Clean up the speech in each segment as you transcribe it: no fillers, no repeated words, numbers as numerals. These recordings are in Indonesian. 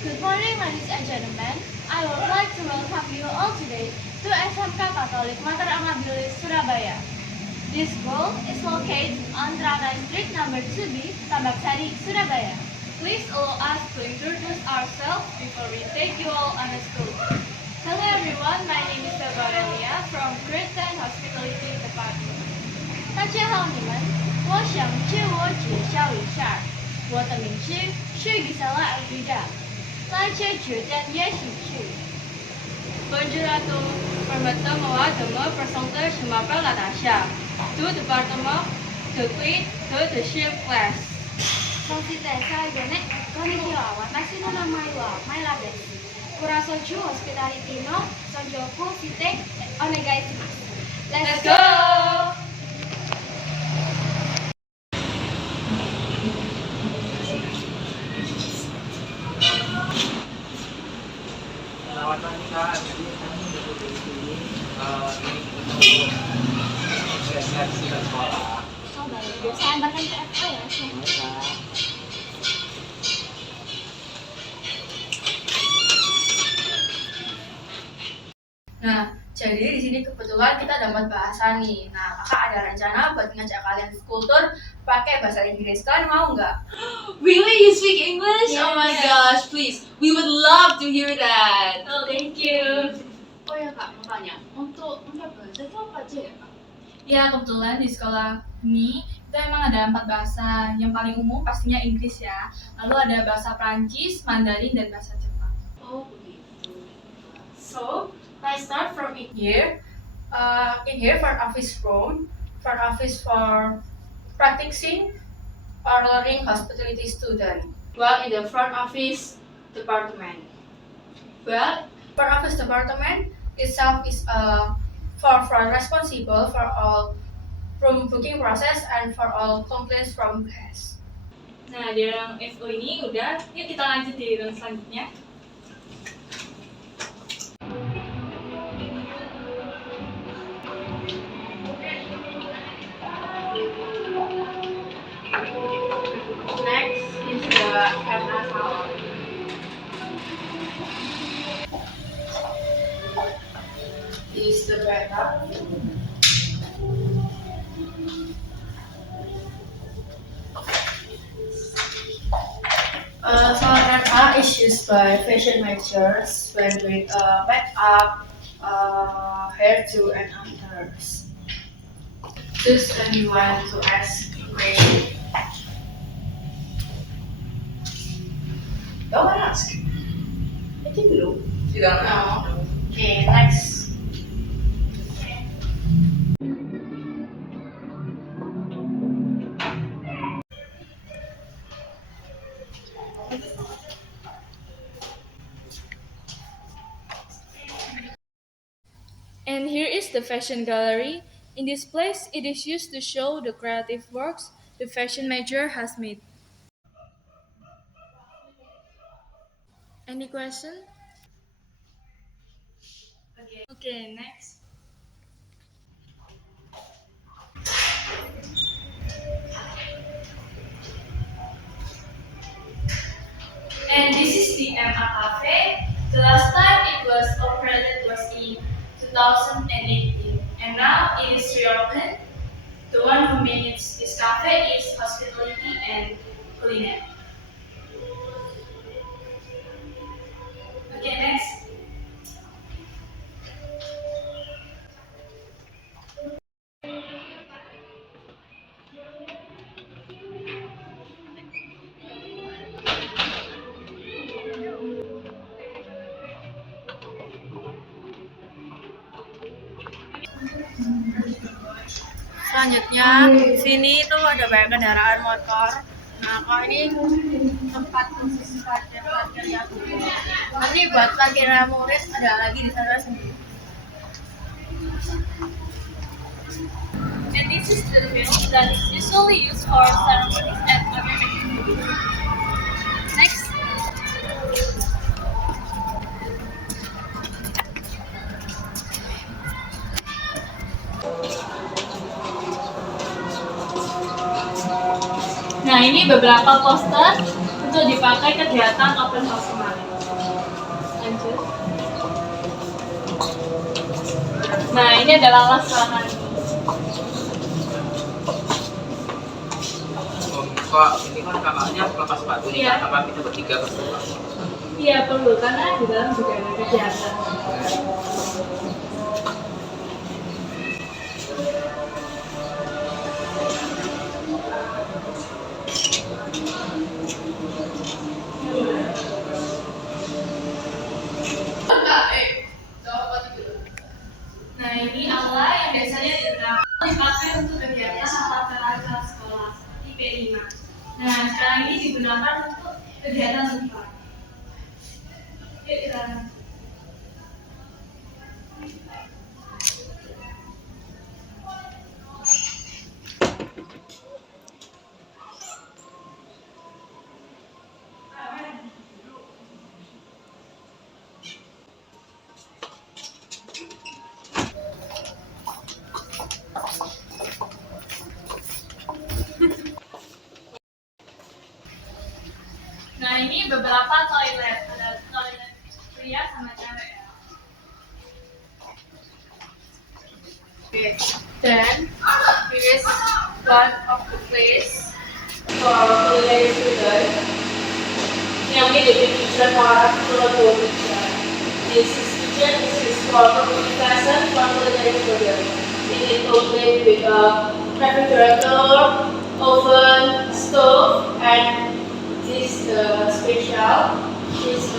Good morning, ladies and gentlemen. I would like to welcome you all today to SMK Katolik Mater Amabilis, Surabaya. This school is located on Teratai Street number 2B, Tambak Sari, Surabaya. Please allow us to introduce ourselves before we take you all on a school. Hello everyone, my name is Aurelia from Grade 10 Hospitality Department. 大家好，你们，我想自我介绍一下，我的名字是Gisela Elvida，来自酒店夜行区。Bonjour permettez-moi de me présenter, je m'appelle Natasha, du département de Grade 2 de chef classe. そして最後ね、こんにちは。私の名前はマイラです。Kurasoju Hospitalityの尊重をしてお願いします。Let's go! Selamat pagi Kak, jadi kami berada di sini ini untuk seleksi sekolah. Oh baik, saya antarkan ke FO ya. Kak. Nah, jadi di sini kebetulan kita dapat bahasa nih. Nah, kakak ada rencana buat ngajak kalian kultur pakai bahasa Inggris. Kalian mau nggak? Really? You speak English? Oh my gosh, please. We would love to hear that. Oh, thank you. Oh ya Kak, mau tanya. Untuk bahasa itu apa aja ya Kak? Ya, kebetulan di sekolah ini kita emang ada 4 bahasa. Yang paling umum pastinya Inggris ya. Lalu ada bahasa Prancis, Mandarin, dan bahasa Jepang. Oh begitu. So, let's start from in here. In here, front office room, front office for practicing or learning hospitality student. Well, in the front office department. Well, front office department itself is for responsible for all room booking process and for all complaints from guests. Nah, di ruang FO ini udah, yuk kita lanjut di ruang selanjutnya. Next is the FA salon. Is the bathtub. Salon FA is used by fashion managers when doing makeup, hairdo, and others. Does anyone to ask a question? Go and ask. I think no. You don't know? Okay, next. And here is the fashion gallery. In this place, it is used to show the creative works the fashion major has made. Any question? Okay, next. And this is the MA Cafe. The last time it was operated was in 2018, and now it is reopened. The one who manages this cafe is hospitality and culinary. Okay, next. Selanjutnya, di sini tuh ada banyak kendaraan motor. Nah, kalau ini tempat khusus parkir yang nanti buat parkiran murid ada lagi di sana sendiri. And this is the mill that is usually used for ceremonies and other activities. Next. Nah, ini beberapa poster untuk dipakai kegiatan open house kemarin. Lanjut. Nah, ini adalah laksana. Kok ini kan kakaknya lepas sepatu nih, Iya. apa kita bertiga berdua? Iya perlu, karena di dalam juga ada kegiatan. Nah, ini aula yang biasanya dipakai untuk kegiatan olahraga sekolah seperti P5. Nah, sekarang ini digunakan untuk kegiatan lupa. Yuk kita. Nah, ini beberapa toilet. Ada toilet pria sama cewek ya. Okay. Then here is one of the place for culinary student. Yang ini jadi teacher for teacher. This is kitchen. This is for communication for culinary student. It is complete with a refrigerator, oven, stove, and this special is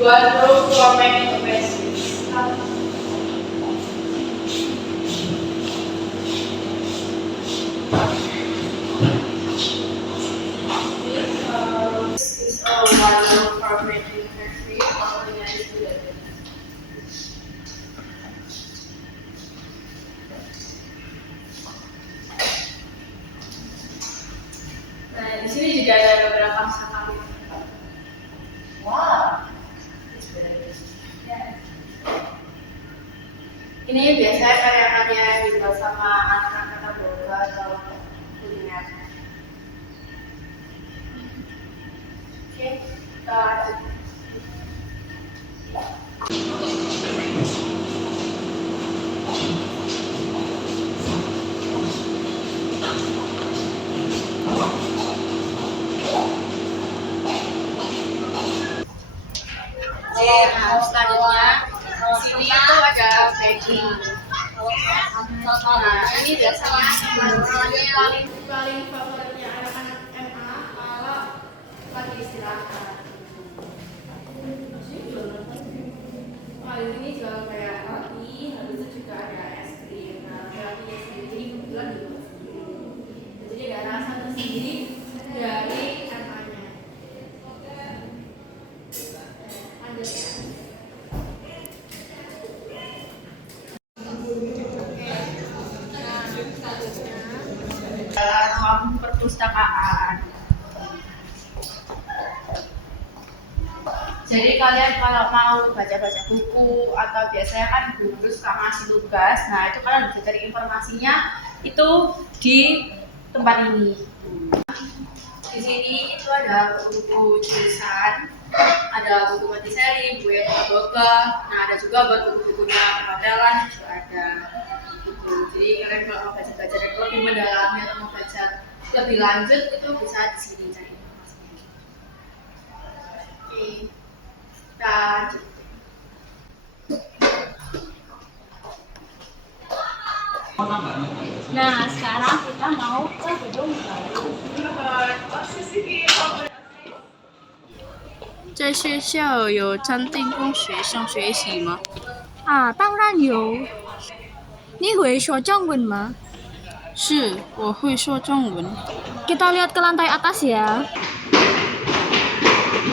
wardrobe for making pastries. This is a wardrobe for making pastry for culinary student. Nah, di sini juga ada beberapa sekali. Wow. Ini biasanya karya-karya dibuat sama anak-anak boga atau kuliner. Oke, kita lanjut. Nah, selanjutnya di sini itu ada baking. Nah, ini biasanya paling favoritnya anak-anak MA kalau lagi istirahat. Di sini jual kayak roti, habis itu juga ada es krim. Nah, rotinya sendiri kebetulan dibuat sendiri. Jadi ada rasa tersendiri dari MA-nya. Lanjut ya. Ruang perpustakaan. Jadi kalian kalau mau baca-baca buku atau biasanya kan guru suka ngasih tugas, nah itu kalian bisa cari informasinya itu di tempat ini. Di sini itu ada buku tulisan, ada buku materi, buku yang boga, nah ada juga buat buku-bukunya perhotelan juga ada. Gitu. Jadi kalian kalau mau baca-baca dan lebih mendalami atau mau baca lebih lanjut itu bisa di sini cari informasinya. Oke, kita lanjut. Nah, sekarang kita mau ke gedung baru. 在学校有餐厅供学生学习吗？啊，当然有。你会说中文吗？是，我会说中文。 Kita lihat ke lantai atas ya.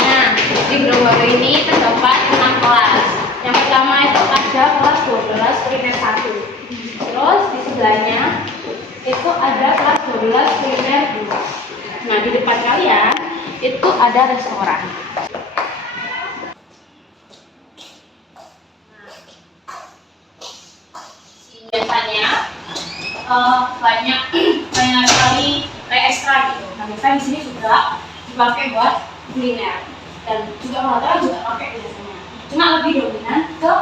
Nah, di gedung baru ini terdapat 6 kelas. Yang pertama itu ada kelas 12 kuliner 1. Terus di sebelahnya itu ada kelas 12 kuliner 2. Nah, di depan kalian itu ada restoran. Biasanya banyak sekali kayak ekstra gitu. Nah, biasanya di sini juga dipakai buat kuliner dan juga hotel juga pakai biasanya. Cuma lebih dominan ke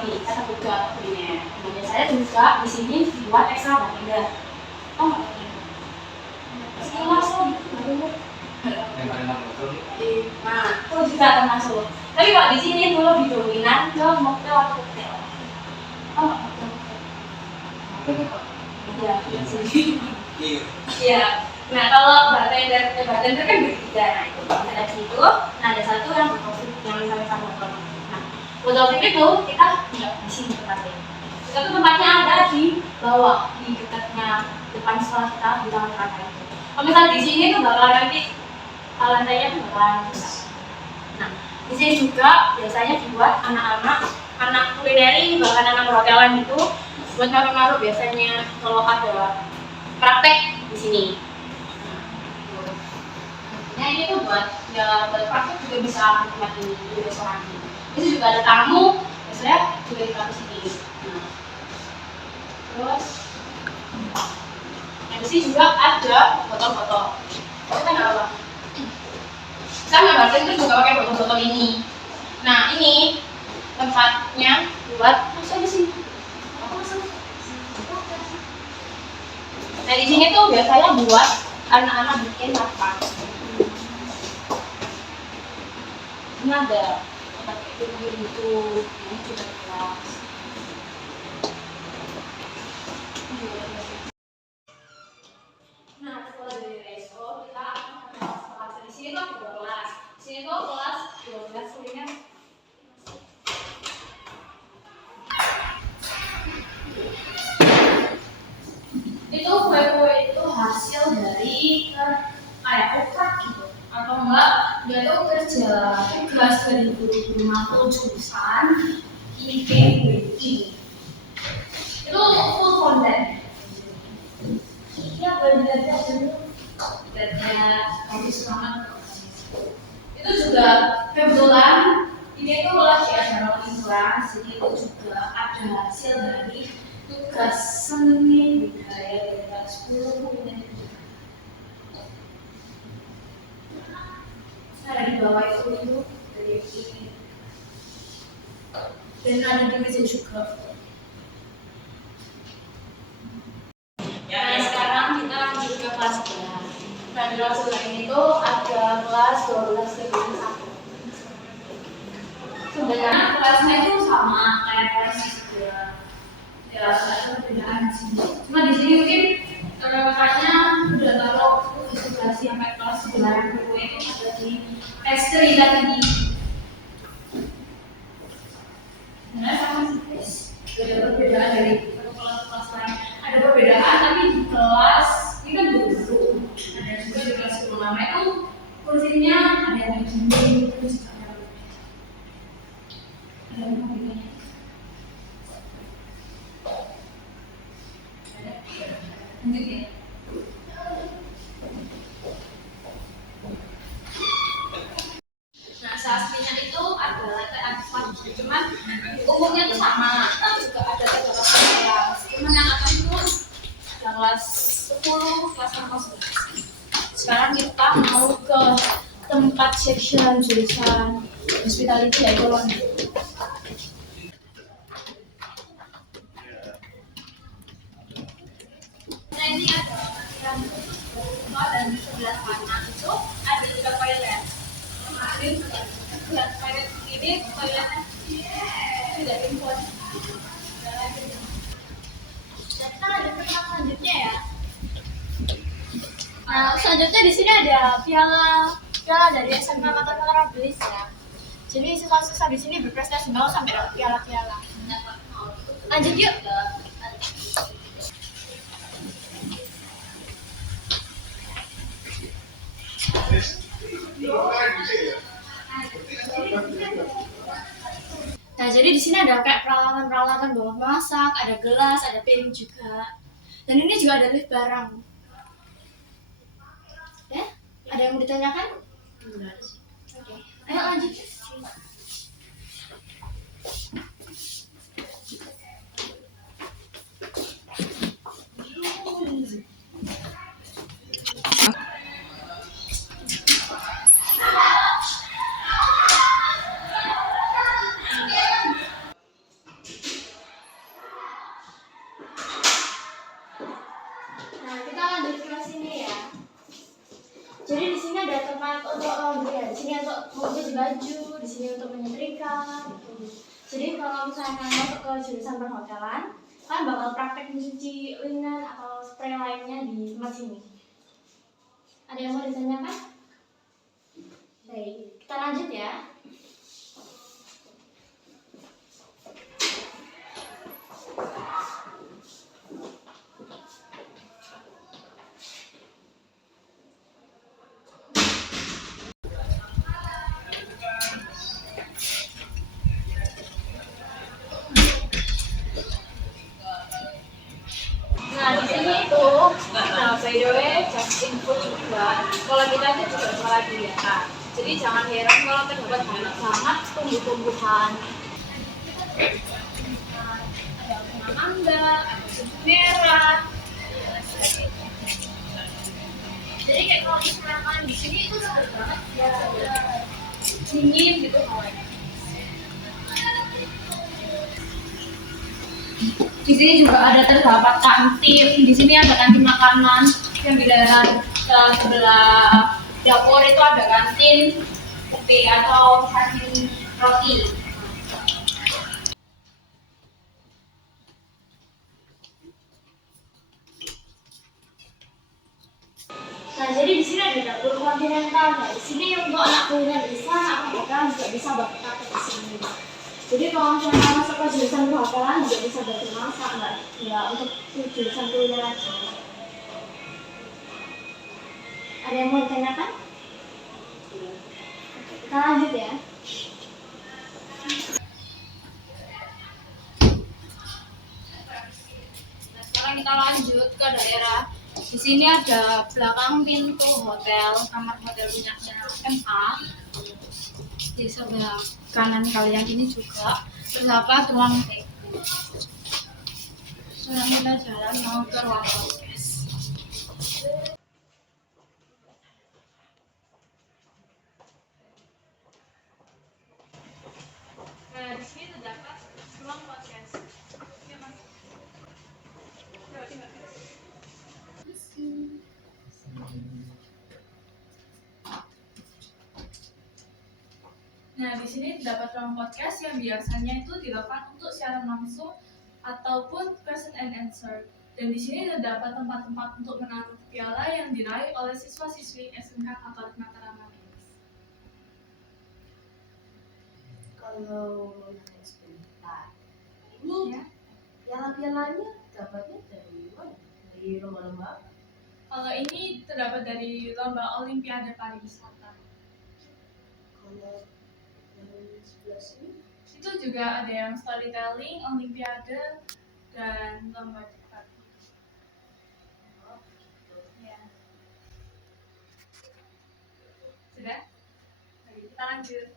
ini kata buka kuliner. Nah, biasanya juga di sini dibuat ekstra bartender. Oh, langsung Yang enak betul. nah, itu juga termasuk. Tapi kalau di sini itu lebih dominan ke mocktail atau cocktail. Oh, iya, iya sih. Iya. Nah, kalau bartender kan berbeda. Nah, itu ada di situ. Nah, ada satu yang botol yang misalnya botol. Nah, botol itu kita tidak di sini tempatnya. Kita tuh tempatnya ada di bawah, di dekatnya depan sekolah kita di taman rantai. Kalau misalnya di sini tuh bakalan nanti lantainya tuh bakalan rusak. Nah, di sini juga biasanya dibuat anak kulineri bahkan anak perhotelan itu buat naruh-naruh biasanya kalau ada praktek di sini. Nah, ini tuh buat praktek juga bisa tempat ini di restoran ini. Itu juga ada tamu, biasanya juga ditaruh sini. Nah, terus, di sini juga ada botol-botol. Kita nggak apa? Sama bartender itu juga pakai botol-botol ini. Nah, ini tempatnya buat masuk di sini. Nah, di sini tuh biasanya buat anak-anak bikin makan. Ini ada tempat tidur gitu, ini juga kelas. Nah, setelah dari resto kita akan kelas. Di sini tuh ada kelas. Di sini tuh kelas 12 kuliner. Itu kue-kue itu hasil dari kayak oprek gitu atau enggak dia tuh kerja tugas dari guru-guru matematika jurusan IPB itu full content ya belajar dulu dan habis banget itu juga kebetulan ini tuh lagi acara liburan jadi itu juga ada hasil dari tugas seni budaya dari 10 menit. Ada di bawah itu dari ini dan ada di meja juga. Nah, sekarang kita lanjut ke kelas 11. Nah, di kelas 11 ini tuh ada kelas 12 ke 1. Sebenarnya kelasnya itu sama kayak kelas 3. Ya, ada perbedaan sih. Cuma di sini mungkin kakaknya udah taruh konsultasi sampai kelas 9 dulu itu ada di S3 tadi. Sebenarnya sama sih guys. Gak ada perbedaan dari kelas lain. Ada perbedaan tapi di kelas ini kan dulu. Ada juga di kelas 10 lama itu kursinya ada yang begini terus ada yang begini. Lanjut ya. Nah, aslinya itu ada lantai atas, cuman umumnya itu sama, tapi juga ada beberapa kelas. Cuman yang atas itu ada kelas 10, kelas 11. Sekarang kita mau ke tempat section jurusan hospitality ekonomi. Nah, ini ada yang dan di sebelah kanan itu ada juga toilet. Kemarin lihat toilet ini toiletnya tidak import. Kita ada tempat selanjutnya ya. Nah, selanjutnya di sini ada piala dari SMK Mataram Belis ya. Jadi siswa-siswa di sini berprestasi mau sampai dapat piala-piala. Lanjut yuk. Nah, jadi di sini ada kayak peralatan-peralatan bawa masak, ada gelas, ada piring juga. Dan ini juga ada lift barang. Ya? Ada yang mau ditanyakan? Enggak sih. Oke. Ayo lanjut. tempat untuk di sini untuk mencuci baju, di sini untuk menyetrika. Jadi kalau misalnya kalian masuk ke jurusan perhotelan, kalian bakal praktek mencuci linen atau spray lainnya di tempat sini. Ada yang mau ditanyakan? Baik, kita lanjut ya. Nah, di sini itu, nah by the way, just info juga, kalau kita itu juga sekolah biasa. Jadi jangan heran kalau terdapat banyak banget tumbuh-tumbuhan. Ada bunga mangga, ada serbuk merah. Jadi kayak kalau misalkan di sini itu seru banget ya, dingin gitu hawanya. Di sini juga ada terdapat kantin. Di sini ada kantin makanan yang di daerah sebelah dapur itu ada kantin kopi atau kantin roti. Nah, jadi di sini ada dapur kontinental. Nah, di sini untuk anak kuliner bisa, anak mereka juga bisa berpraktek di sini. Jadi kalau misalnya masuk ke jurusan perhotelan juga bisa belajar masak, nggak untuk jurusan kuliner aja. Ada yang mau ditanyakan? Oke, kita lanjut ya. Nah, sekarang kita lanjut ke daerah. Di sini ada belakang pintu hotel, kamar hotel punyanya MA. Di sebelah kanan kalian ini juga terdapat ruang TK. Sekarang kita jalan mau ke ruang podcast. Nah, di sini terdapat ruang podcast. Ya, Mas. Coba tinggal. Nah, di sini terdapat ruang podcast yang biasanya itu dilakukan untuk siaran langsung ataupun question and answer. Dan di sini terdapat tempat-tempat untuk menaruh piala yang diraih oleh siswa-siswi SMK Katolik Mataram. Kalau mengenai sebentar, ini Ya. piala-pialanya dapatnya dari mana? Dari lomba-lomba? Kalau ini terdapat dari lomba Olimpiade Pariwisata. Kalau yang sebelah sini, Itu juga ada yang storytelling, Olimpiade, dan lomba cepat. oh, gitu. Ya. Sudah? Mari kita lanjut.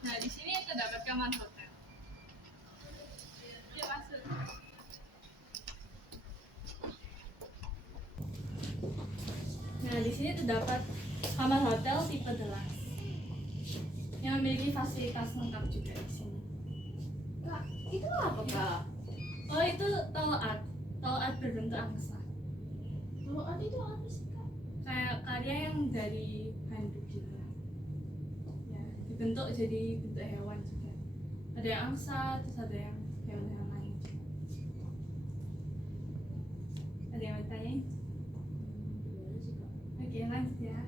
Nah, di sini terdapat kamar hotel. Yuk masuk. Nah, di sini terdapat kamar hotel tipe deluxe yang memiliki fasilitas lengkap juga di sini. Kak, itu apa kak? Oh, itu toilet berbentuk angsa. Kalau ada itu apa sih kak? Kayak karya yang dari handuk gitu. Ya, dibentuk jadi bentuk hewan juga. Ada yang angsa, terus ada yang hewan-hewan lain juga. Ada yang mau ditanyain? Gimana sih kak? Oke, lanjut ya.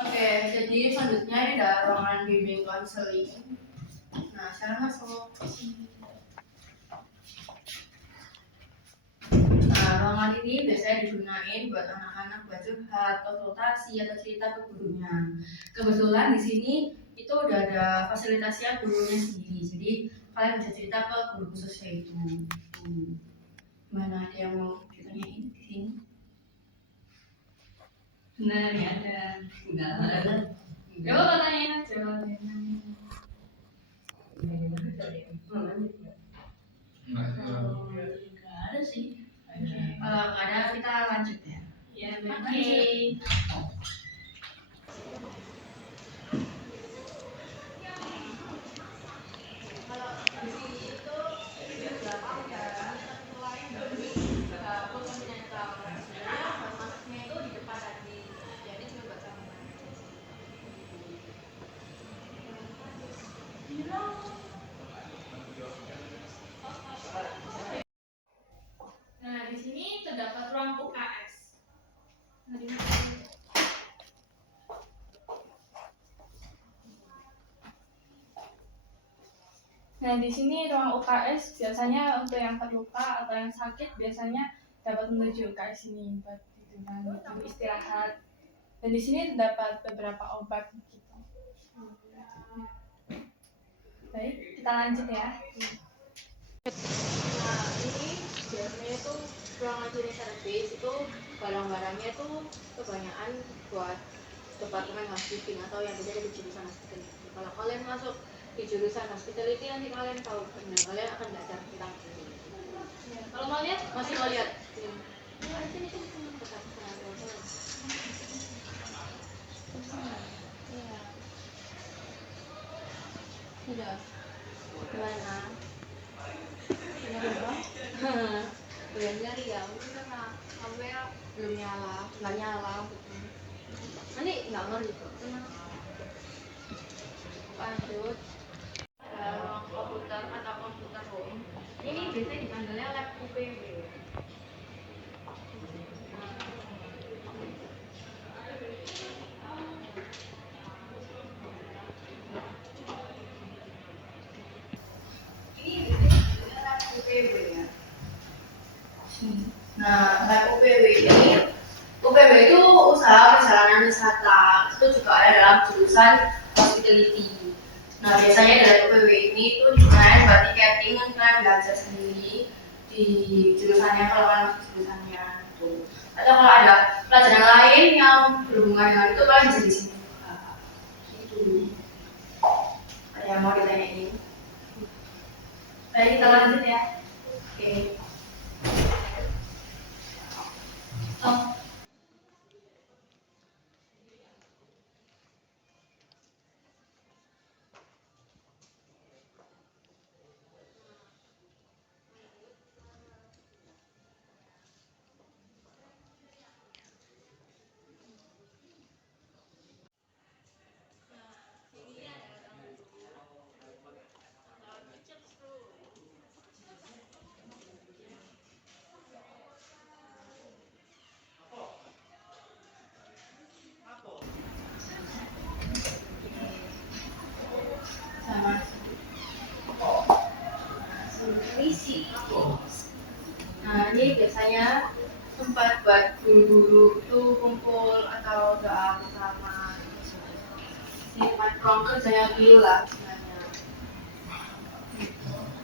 Oke, jadi selanjutnya ini ada ruangan bimbing konseling. Nah, sekarang masuk. Nah, ruangan ini biasanya digunain buat anak-anak buat curhat, konsultasi, atau cerita ke gurunya. Kebetulan di sini itu udah ada fasilitasnya gurunya sendiri, jadi kalian bisa cerita ke guru khususnya itu. Mana ada yang mau ditanyain di sini? Benar ya ada. Enggak ada. Coba tanyain aja. Nggak ada sih. Kalau nggak ada kita lanjut ya. Ya, Oke. Nah, di sini terdapat ruang UKS. Nah, di sini ruang UKS biasanya untuk yang terluka atau yang sakit biasanya dapat menuju UKS ini buat istirahat. Dan di sini terdapat beberapa obat gitu. Baik, kita lanjut ya. Nah, ini biasanya itu ruangan jenis servis itu barang-barangnya itu kebanyakan buat departemen housekeeping atau yang berada di jurusan hospitality. Kalau kalian masuk di jurusan hospitality nanti kalian tahu benar kalian akan belajar tentang ini. Ya, kalau mau lihat masih mau lihat. Sini sudah. Gimana? Belum nyari ya, mungkin karena kamera belum nyala, nggak nyala. Nanti nggak ngerti kok. Lanjut. Ruang komputer atau komputer room. Ini biasanya dipanggilnya lab UPW. Nah, lab UPW ini, UPW itu usaha perjalanan wisata, itu juga ada dalam jurusan hospitality. Nah, biasanya dari UPW ini itu digunakan buat tiketing yang kalian belajar sendiri di jurusannya kalau kalian masuk jurusannya itu. Atau kalau ada pelajaran lain yang berhubungan dengan itu kalian bisa di sini juga. Itu. Ada yang mau ditanyain? Baik, kita lanjut ya. Oke. Sama isi. Nah, ini biasanya tempat buat guru-guru itu kumpul atau doa bersama. Ini tempat ruang kerjanya dulu lah sebenarnya.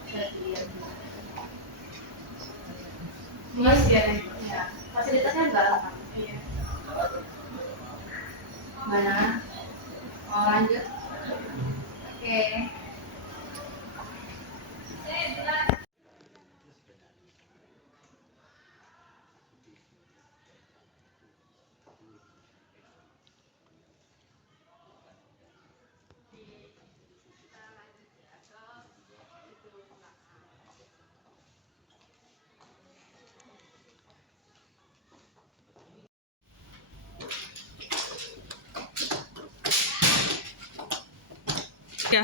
Bisa dilihat. Mas ya, fasilitasnya enggak lengkap. Iya. Mana? Mau lanjut? Oke. Ya.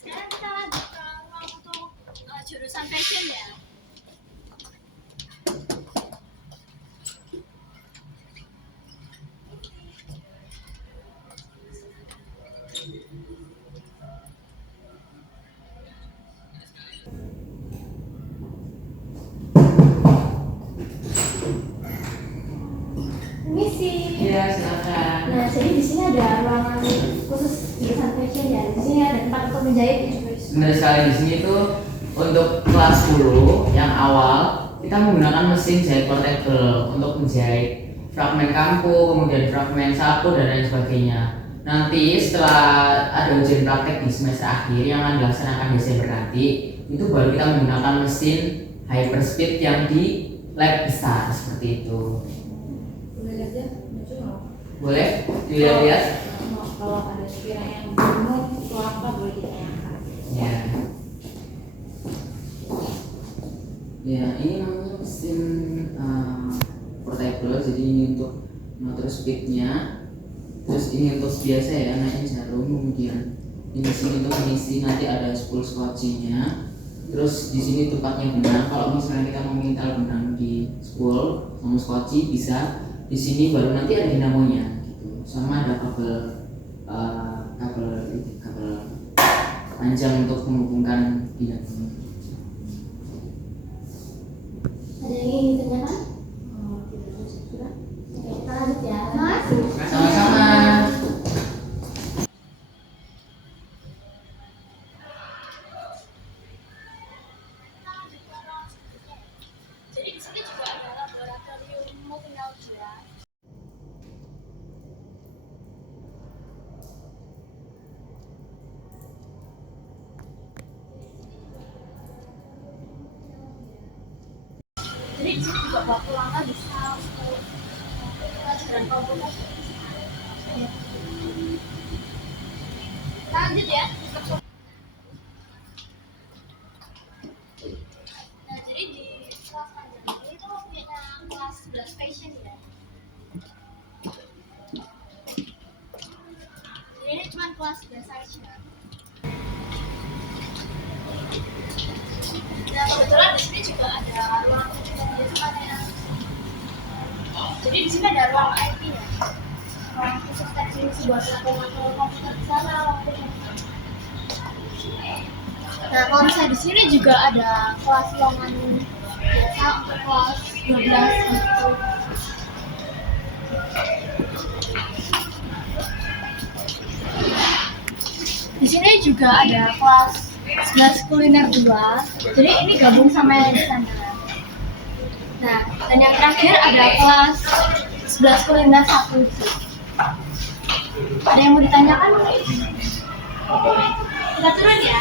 Sekarang kita lanjut ke ruang untuk jurusan fashion ya. Misi. Iya, silakan. Nah, jadi di sini ada ruangan khusus jurusan fashion ya. Di sini ada tempat untuk menjahit ya. Benar sekali, di sini tuh untuk kelas 10 yang awal kita menggunakan mesin jahit portable untuk menjahit fragmen kampu, kemudian fragmen sapu dan lain sebagainya. Nanti setelah ada ujian praktek di semester akhir yang akan dilaksanakan Desember nanti, itu baru kita menggunakan mesin hyperspeed yang di lab besar seperti itu. Boleh lihat ya, lucu nggak? Boleh dilihat-lihat? Kalau ada sekiranya yang bingung itu apa boleh ditanyakan. Ya. Ya, ini namanya mesin portable, jadi ini untuk mengatur speednya. Terus ini untuk biasa ya, naiknya jarum, kemudian ini sini untuk mengisi nanti ada spool skoci-nya. Terus di sini tempatnya benang. Kalau misalnya kita mau mintal benang di spool sama skoci bisa. Di sini baru nanti ada dinamonya gitu. Sama ada kabel panjang untuk menghubungkan dinamo. Ada yang ingin ditanyakan? Tidak ada sudah. Oke, kita lanjut ya. Sama-sama. Jadi di sini juga ada laboratorium multimedia. Jadi di sini juga waktu langkah bisa pelajaran komputer. Lanjut ya. Nah, jadi di kelas panjang ini tuh punya kelas 11 fashion ya. Jadi ini cuma kelas biasa aja. Nah, kebetulan di sini juga ada ruang multimedia. Jadi di sini ada ruang IT ya. Ruang khusus teknis buat laptop komputer di sana. Nah, kalau misalnya di sini juga ada kelas ruangan biasa untuk kelas 12 gitu. Di sini juga ada kelas 11 kuliner 2. Jadi ini gabung sama yang di sana. Nah, dan yang terakhir ada kelas 11 kuliner 1 di sini. Ada yang mau ditanyakan? Kita turun ya.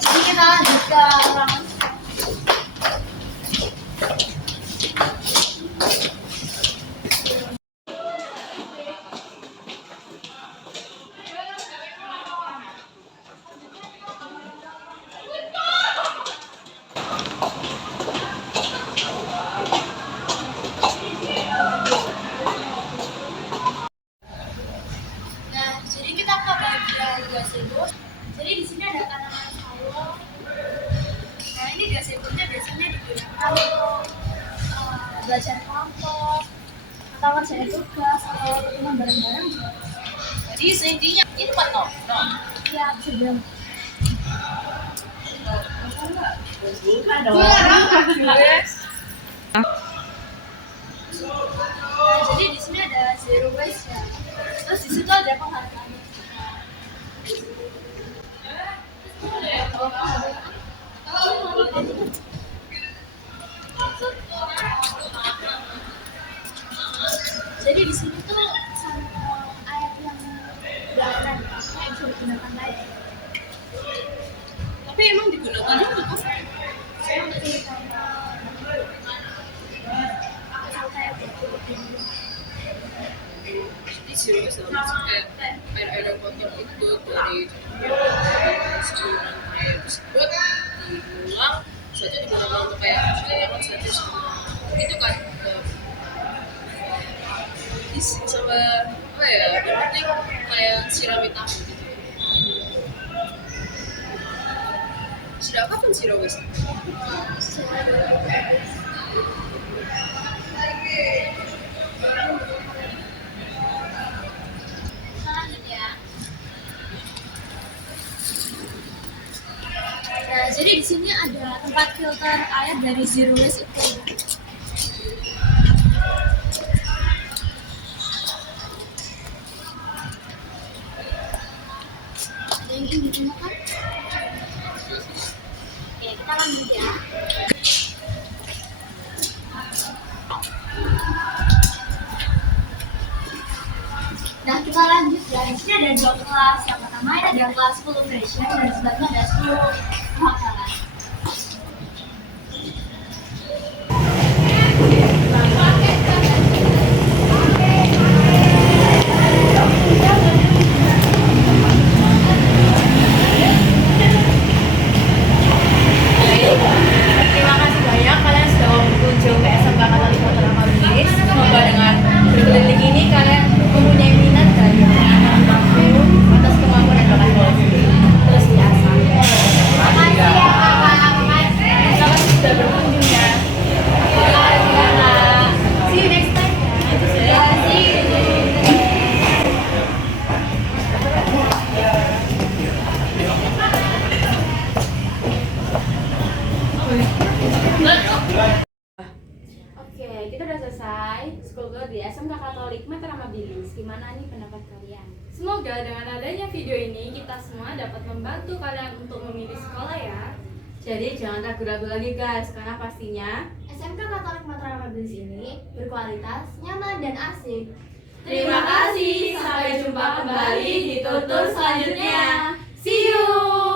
Jadi kita lanjut ke ruangan. Nah, jadi kita ke bagian gazebo. Jadi di sini ada tanaman sayur. Nah, ini gazebo-nya biasanya digunakan untuk belajar kelompok atau ngerjain tugas atau cuma bareng-bareng juga. Jadi intinya itu kan nonton. Iya, bisa bilang. Nah, jadi di sini ada zero waste ya. Terus di situ ada penghargaan. Jadi di sini tuh sampel air yang buatan yang bisa digunakan lagi. Tapi emang digunakan juga kan? Jadi serius kayak air kotor itu dari saluran air tersebut dibuang saja digunakan untuk kayak cuci tangan saja itu kan sama apa ya yang penting kayak sirami tahu gitu. Sudah kapan sih Robes? Selanjutnya. Nah, jadi di sini ada tempat filter air dari zero waste itu. ada 2 kelas. Yang pertama ada kelas 10 fashion dan sebelahnya ada 10 kelas. Terima kasih banyak kalian sudah mau berkunjung ke SMK Katolik Kota Mabilis. Semoga dengan berkeliling ini kalian mempunyai minat dan pengalaman baru atas kemampuan dan bakat kalian. Terus diasah. Makasih ya kakak, makasih. Terima kasih sudah berkunjung ya. Makasih kakak. See you next time. Itu sudah. See you. Oke, kita udah selesai school tour di SMK Katolik Matra Mabilis. Gimana nih pendapat kalian? Semoga dengan adanya video ini kita semua dapat membantu kalian untuk memilih sekolah ya. Jadi jangan ragu-ragu lagi guys, karena pastinya SMK Katolik Matra Mabilis ini berkualitas, nyaman, dan asik. terima kasih. Sampai jumpa kembali di tutur selanjutnya. See you.